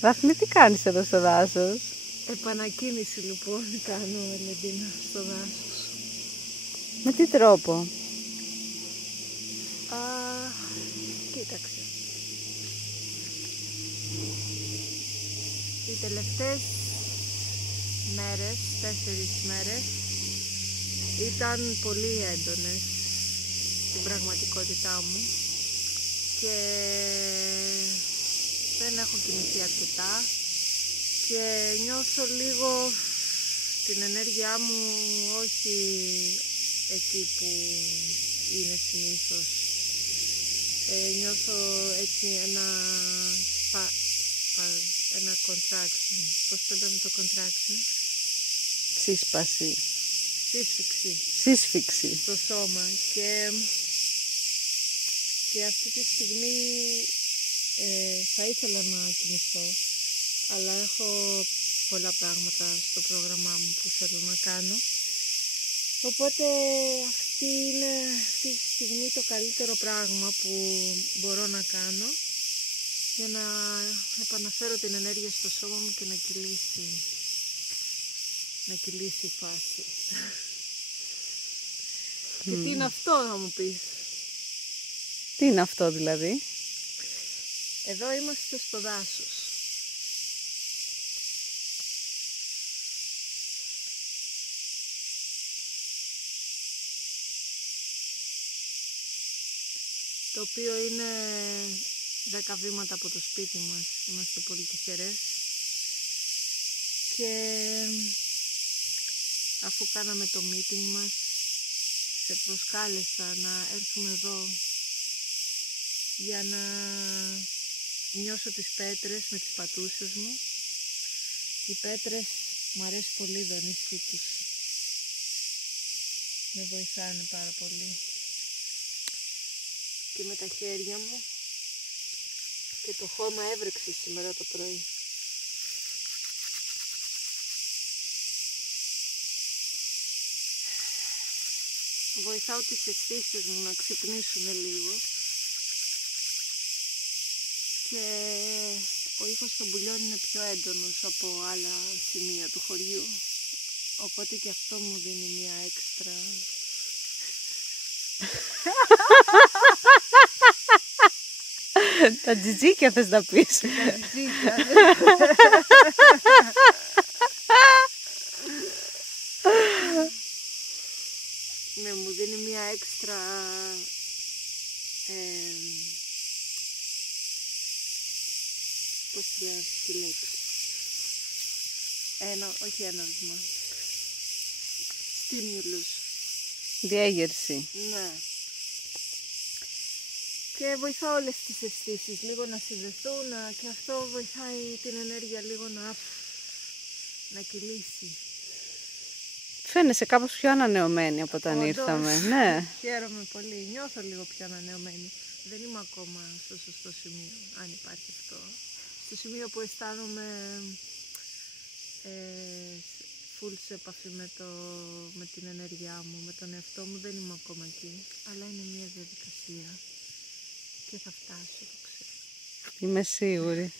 Δάφνη, τι κάνεις εδώ στο δάσος? Επανακίνηση λοιπόν κάνω, Ελεντίνα, στο δάσος. Με τι τρόπο? Κοίταξε. Οι τελευταίες μέρες, 4 μέρες, ήταν πολύ έντονες στην πραγματικότητά μου και δεν έχω κινηθεί αρκετά και νιώθω λίγο την ενέργειά μου όχι εκεί που είναι συνήθως. Νιώθω έτσι ένα contraction. Πώς το λέμε το contraction? Σύσπαση. Σύσφυξη στο σώμα και αυτή τη στιγμή θα ήθελα να κοιμηθώ, αλλά έχω πολλά πράγματα στο πρόγραμμά μου που θέλω να κάνω, οπότε αυτή τη στιγμή το καλύτερο πράγμα που μπορώ να κάνω για να επαναφέρω την ενέργεια στο σώμα μου και να κυλήσει η φάση. Και τι είναι αυτό, θα μου πεις? Τι είναι αυτό δηλαδή? Εδώ είμαστε στο δάσος. Το οποίο είναι 10 βήματα από το σπίτι μας. Είμαστε πολύ τυχερές. Και αφού κάναμε το meeting μας, σε προσκάλεσα να έρθουμε εδώ για να νιώσω τις πέτρες με τις πατούσες μου. Οι πέτρες μου αρέσει πολύ η δονήσή τους. Με βοηθάνε πάρα πολύ. Και με τα χέρια μου. Και το χώμα έβρεξε σήμερα το πρωί. Βοηθάω τις αισθήσεις μου να ξυπνήσουν λίγο. Και ο ήχος των πουλιών είναι πιο έντονος από άλλα σημεία του χωριού. Οπότε και αυτό μου δίνει μια έξτρα... Τα τζιτζίκια θες να πεις? Τα τζιτζίκια, ναι, μου δίνει μια έξτρα πώς τη λέω τη λέξη, όχι έναυσμα, stimulus, Διέγερση. ναι. Και βοηθά όλες τις αισθήσεις λίγο να συνδεθούν και αυτό βοηθάει την ενέργεια λίγο να κυλήσει. Φαίνεσαι κάπως πιο ανανεωμένη από όταν ήρθαμε. Ναι. Χαίρομαι πολύ. Νιώθω λίγο πιο ανανεωμένη. Δεν είμαι ακόμα στο σωστό σημείο, αν υπάρχει αυτό. Στο σημείο που αισθάνομαι full σε επαφή με την ενέργειά μου, με τον εαυτό μου, δεν είμαι ακόμα εκεί. Αλλά είναι μια διαδικασία και θα φτάσω, το ξέρω. Είμαι σίγουρη.